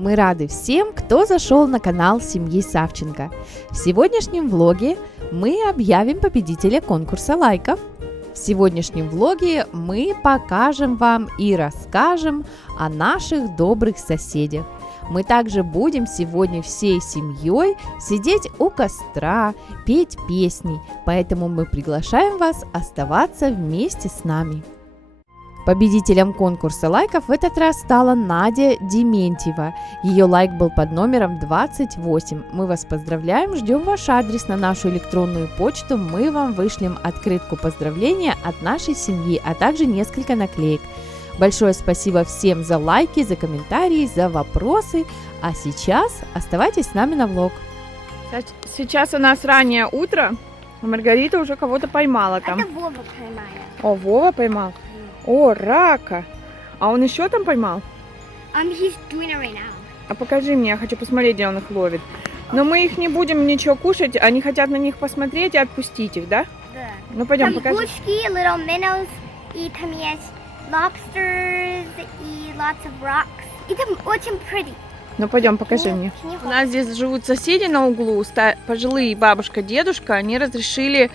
Мы рады всем, кто зашел на канал семьи Савченко. В сегодняшнем влоге мы объявим победителя конкурса лайков. В сегодняшнем влоге мы покажем вам и расскажем о наших добрых соседях. Мы также будем сегодня всей семьей сидеть у костра, петь песни, поэтому мы приглашаем вас оставаться вместе с нами. Победителем конкурса лайков в этот раз стала Надя Дементьева. Ее лайк был под номером 28. Мы вас поздравляем, ждем ваш адрес на нашу электронную почту. Мы вам вышлем открытку поздравления от нашей семьи, а также несколько наклеек. Большое спасибо всем за лайки, за комментарии, за вопросы. А сейчас оставайтесь с нами на влог. Сейчас у нас раннее утро. Маргарита уже кого-то поймала там. Это Вова поймала. О, Вова поймал. О, рака. А он еще там поймал? He's doing it right now. А покажи мне, я хочу посмотреть, где он их ловит. Но мы их не будем ничего кушать. Они хотят на них посмотреть и отпустить их, да? Да. Ну пойдем, Там покажи. гучки, little minnows, и там есть lobsters, и lots of rocks. И там очень pretty. Ну пойдем, покажи мне. У нас здесь живут соседи на углу, пожилые бабушка, дедушка. Они разрешили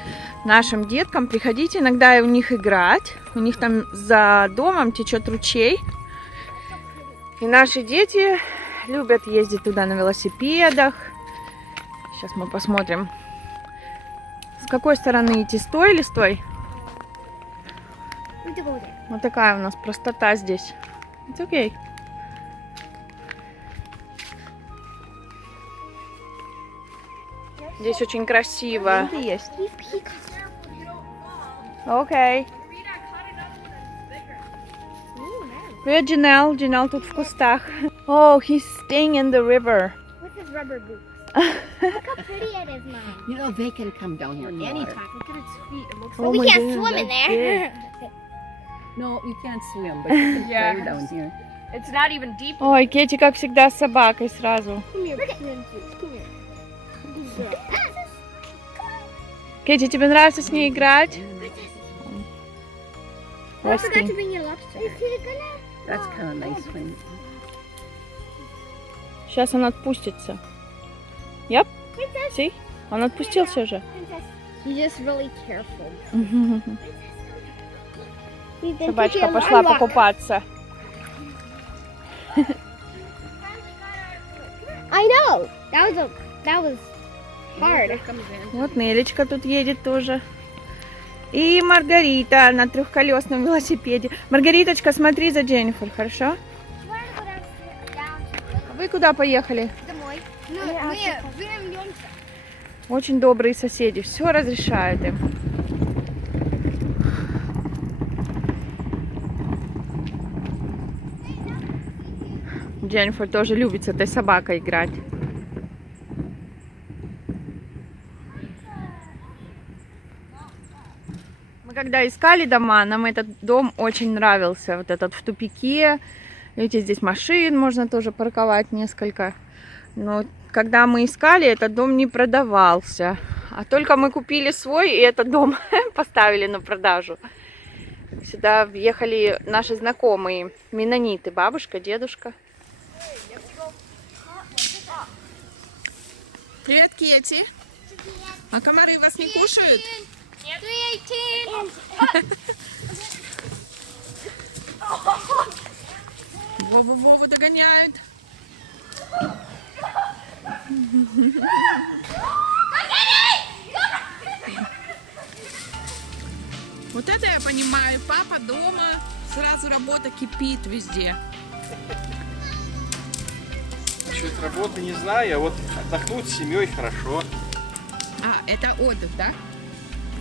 нашим деткам приходить иногда и у них играть. У них там за домом течет ручей. И наши дети любят ездить туда на велосипедах. Сейчас мы посмотрим, с какой стороны идти, с той или с той. Вот такая у нас простота здесь. It's okay. Здесь очень красиво. Есть. Окей. Привет, Джинел. Джинел тут в кустах. Oh, he's staying in the river. With his rubber boots. Look how pretty it is, Mom. You know, they can come down here anytime. Look at its feet. It looks Oh we my can't goodness, swim in that's there. No, you can't swim, but you can Yeah. play down here. It's not even deep. Ой, Кети, как всегда, с собакой сразу. Come here, princess. Come here. Кети, тебе нравится с ней играть? I forgot to bring your lobster. Is he gonna? That's kind of nice when Сейчас он отпустится. Yep. See? Он отпустился уже. She's just really careful. Собачка пошла покупаться. I know. That was hard. Вот Нелечка тут едет тоже. И Маргарита на трехколесном велосипеде. Маргариточка, смотри за Дженнифер, хорошо? А вы куда поехали? Домой. Мы вернемся. Очень добрые соседи, все разрешают им. Дженнифер тоже любит с этой собакой играть. Мы когда искали дома, нам этот дом очень нравился. Вот этот в тупике. Видите, здесь машин можно тоже парковать несколько. Но когда мы искали, этот дом не продавался. А только мы купили свой, и этот дом поставили на продажу. Сюда въехали наши знакомые менониты. Бабушка, дедушка. Привет, Кети. А комары вас не кушают? Нет. Вову догоняют. Вот это я понимаю. Папа дома, сразу работа кипит везде. Насчет работы не знаю, а вот отдохнуть с семьей хорошо. А, это отдых, да?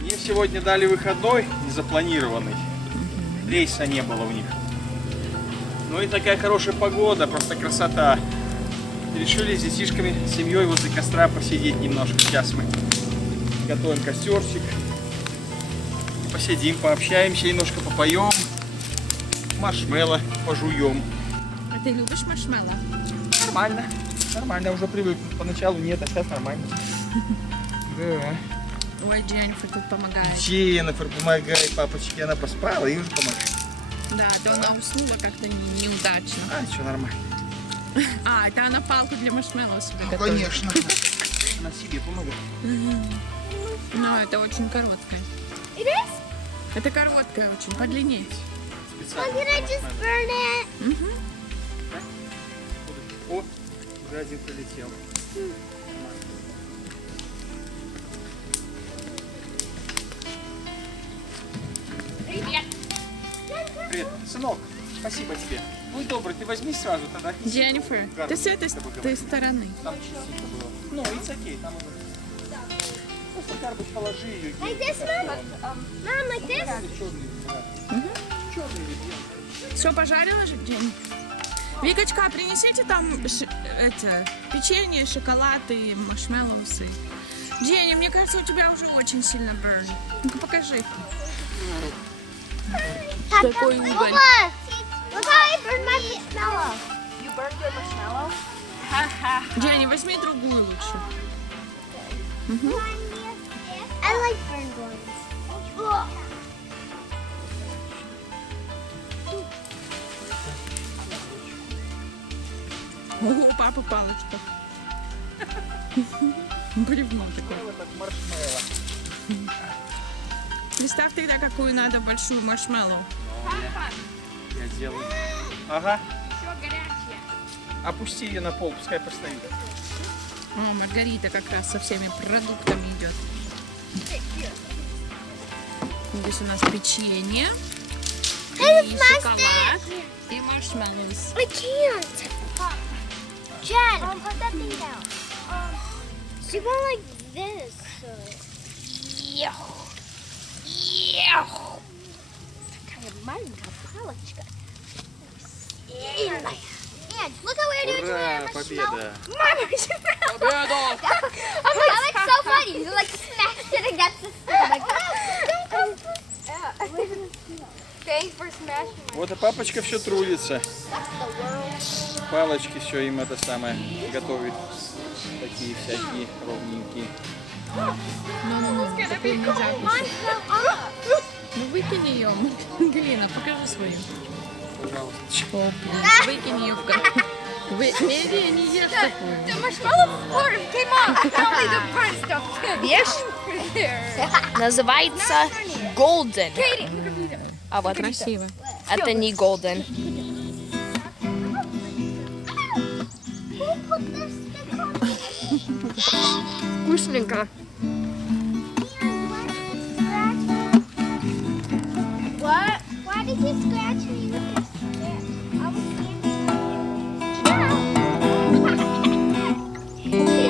Мне сегодня дали выходной незапланированный. Рейса не было у них. Ну и такая хорошая погода, просто красота. Решили с детишками, с семьей возле костра посидеть немножко. Сейчас мы готовим костерчик. И посидим, пообщаемся немножко, попоем. Маршмелло пожуем. А ты любишь маршмелло? Нормально. Нормально, уже привык. Поначалу нет, а сейчас нормально. Да. Ой, Дженнифер тут помогает. Дженнифер, помогай папочке. Она поспала и уже помогает. Да, то она уснула как-то неудачно. А, что, нормально. А, это она палку для маршмеллоу себе готовит. Конечно. На себе помогай. Но это очень короткая. It is? Это короткая очень, подлиннее. Well, can I just burn it? О, уже один прилетел. Привет, сынок, спасибо тебе. Будь добрый, ты возьми сразу тогда. отнеси. Дженнифер, ты с этой стороны. Там чистенько было. Ну, it's okay, там уже. Просто карбуч положи ее. Like this, Mom? Mom, like this? Черный, черный или белый. Все пожарила же, Дженни? Викочка, принесите там печенье, шоколад и маршмеллоусы. Дженни, мне кажется, у тебя уже очень сильно burn. Ну-ка покажи. Такой уголь. Look, I burned my marshmallow. You burned your marshmallow? Дженни, возьми другую лучше. I like burned ones. Ого, у папы палочка. Бревно такое. Вот так маршмеллоу. Представь тогда, какую надо большую маршмеллоу. Я сделаю. Ага. Опусти ее на пол, пускай постоит. О, Маргарита как раз со всеми продуктами идет. Здесь у нас печенье, и шоколад, и маршмеллоус. I can't. Jen, put that thing down. She went like this. Такая маленькая палочка. And look how we're doing to Ура, our marshmallow. победа! I'm like, that looks so funny. You like smashed it against the stone. Like, thanks for smashing my. Вот и папочка все трудится. Палочки все им это самое готовит. Такие всякие ровненькие. Теперь нельзя кушать. Ну выкинь ее, Галина, покажи свою. Пожалуйста. О, блин, выкинь ее в коробку. Медиа не ешь такую. The marshmallow floor came off. Only the burnt stuff. Ешь? Называется Golden. А вот Красиво. это не Golden. Who put this stick on? Вкусненько. What? Why did you scratch me with this stick? I was standing.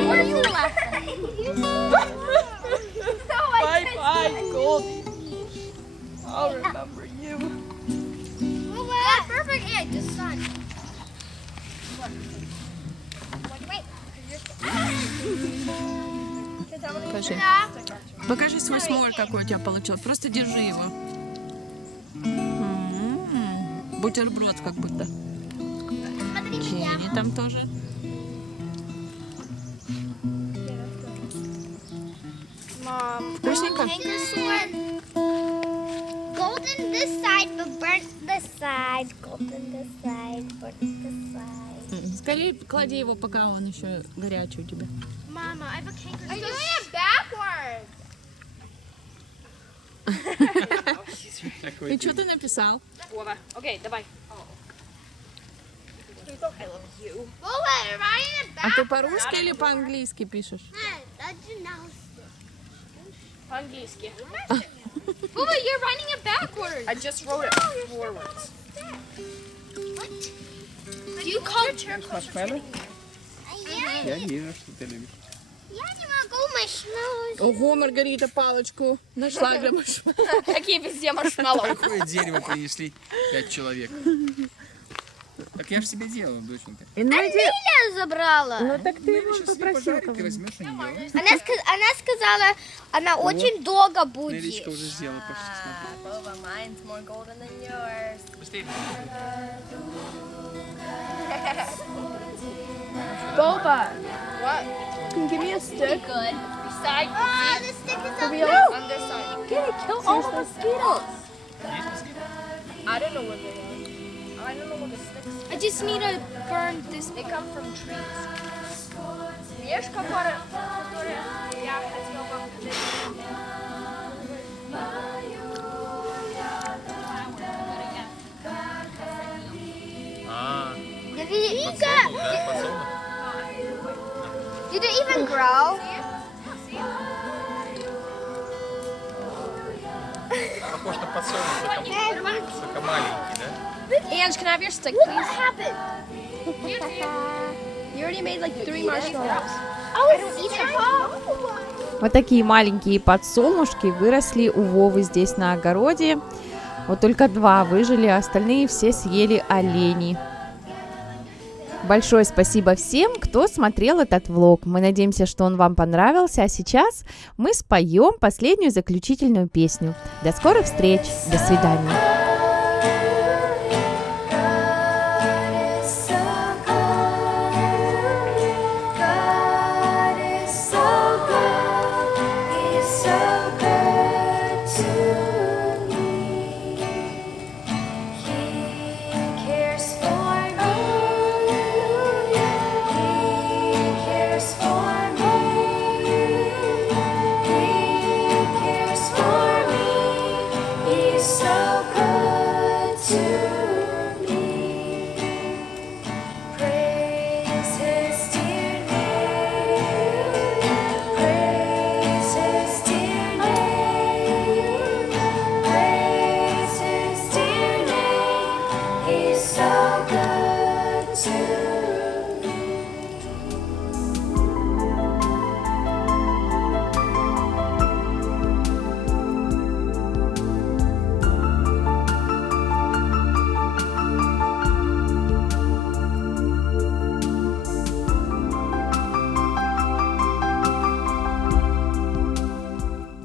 What are you laughing? Bye, Goldie. I'll remember you. Yeah, perfect. Yeah, just sun. Покажи. Покажи свой смоль, какой у тебя получился. Просто держи его. Бутерброд как будто. Черри там тоже. Mom. Вкусненько? Golden this side, but burnt this side. Golden this side, burnt this side. Скорее клади его, пока он еще горячий у тебя. Mama, I have a canker. I'm doing it backwards. И что ты написал? Вова, окей, давай. Boba, you're writing it А backwards. ты по-русски или по-английски пишешь? How'd you know? По-английски. Boba, you're writing it backwards. I just wrote it forwards. What? Do you call Маршмеллоу? Yeah. Я вижу, что ты любишь. Я не могу marshmallows. Ого, Маргарита палочку нашла для маршмеллоу. Какие везде маршмеллоу. Какое дерево принесли 5 человек? Так я же себе делаю, доченька. Лиля забрала. Ну так ты его Сейчас попросил. пожарить, ты возьмешь и не делаешь. Она сказала, она очень долго будет. Нелечка уже сделала почти. Boba, mine's more golden than yours. Быстрее. Boba, what? Can you give me a stick? Good. Side. Oh, the stick is up. No. Underside. Can I kill all the mosquitoes? I don't know where they are. I I just need to burn this. They come from trees. Вещь, которую я хотела вам подарить. Did it even grow? Похож на подсолнух, только маленький, да? Ange, can I have your stick, What please? happened? You already made like 3 marshmallows. I don't eat it. Вот такие маленькие подсолнушки выросли у Вовы здесь на огороде. Вот только 2 выжили, а остальные все съели олени. Большое спасибо всем, кто смотрел этот влог. Мы надеемся, что он вам понравился. А сейчас мы споем последнюю заключительную песню. До скорых встреч. До свидания.